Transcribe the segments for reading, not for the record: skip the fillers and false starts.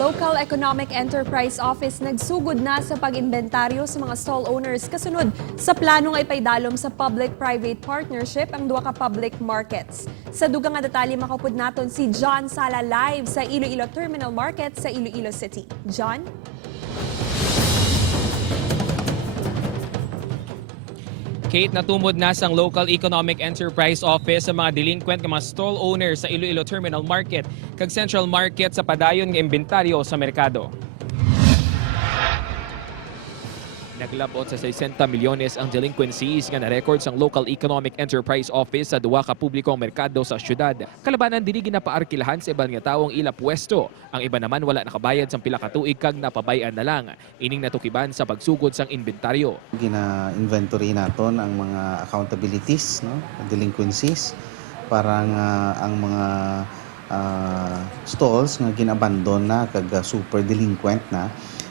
Local Economic Enterprise Office nagsugod na sa pag-inventaryo sa mga stall owners kasunod sa planong ay paidalom sa public-private partnership ang duwa ka public markets. Sa dugang nga detalye makapud naton si John Sala live sa Iloilo Terminal Market sa Iloilo City. John? Kate, natumod na sang Local Economic Enterprise Office sa mga delinquent nga mga stall owners sa Iloilo Terminal Market kag Central Market sa padayon nga inventaryo sa merkado. Naglabot sa 60 milyones ang delinquencies nga na-record sang Local Economic Enterprise Office sa duwa ka publikong merkado sa syudad. Kalabanan dili ginapaarkilahan sa iban nga tawong ila pwesto. Ang iba naman wala nakabayad sang pila ka tuig kag napabayan na lang. Ining natukiban sa pagsugod sang inventaryo. Gina-inventory naton ang mga accountabilities, no? Delinquencies. Parang ang mga stalls nga ginabandon na kag super delinquent na,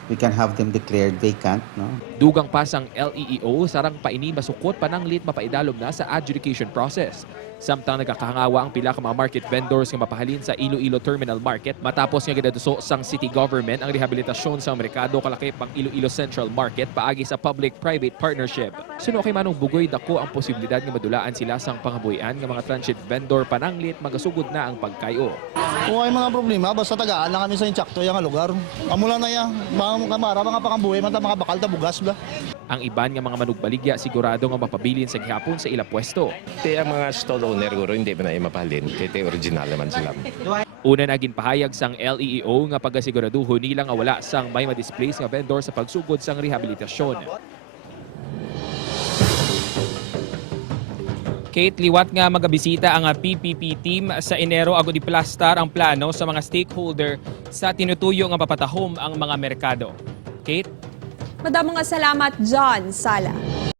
we can have them declared vacant, no? Dugang pasang LEEO sarang paini masukot pananglit mapaidalom na sa adjudication process. Samtang nagkakahangawa ang pila ka mga market vendors nga mapahalin sa Iloilo Terminal Market matapos nga gidaduso sang city government ang rehabilitasyon sa merkado kalakip ang Iloilo Central Market paagi sa public-private partnership. Suno kay manong bugoy dako ang posibilidad nga madulaan sila sang pangabuhian nga mga transit vendor pananglit magasugod na ang pagkayo. Kung ay mga problema, basta tagaan lang kami sa intsakto yung lugar. Amula na yan, mga kamara, mga pakambuhay, mga bakal, bugas ba? Ang iban nga mga manugbaligya sigurado nga mapabilin sa gihapon sa ila pwesto. Ang mga stall owner guro hindi pa na mapahalin, kaya original naman sila. Una naging pahayag sang LEEO nga pagasiguraduho nila nga wala sang may ma-displace nga vendor sa pagsugod sang rehabilitasyon. Kate, liwat nga magabisita ang PPP team sa Enero agud iplastar ang plano sa mga stakeholder sa tinutuyo nga papatahom ang mga merkado. Kate? Madamo nga salamat, John Sala.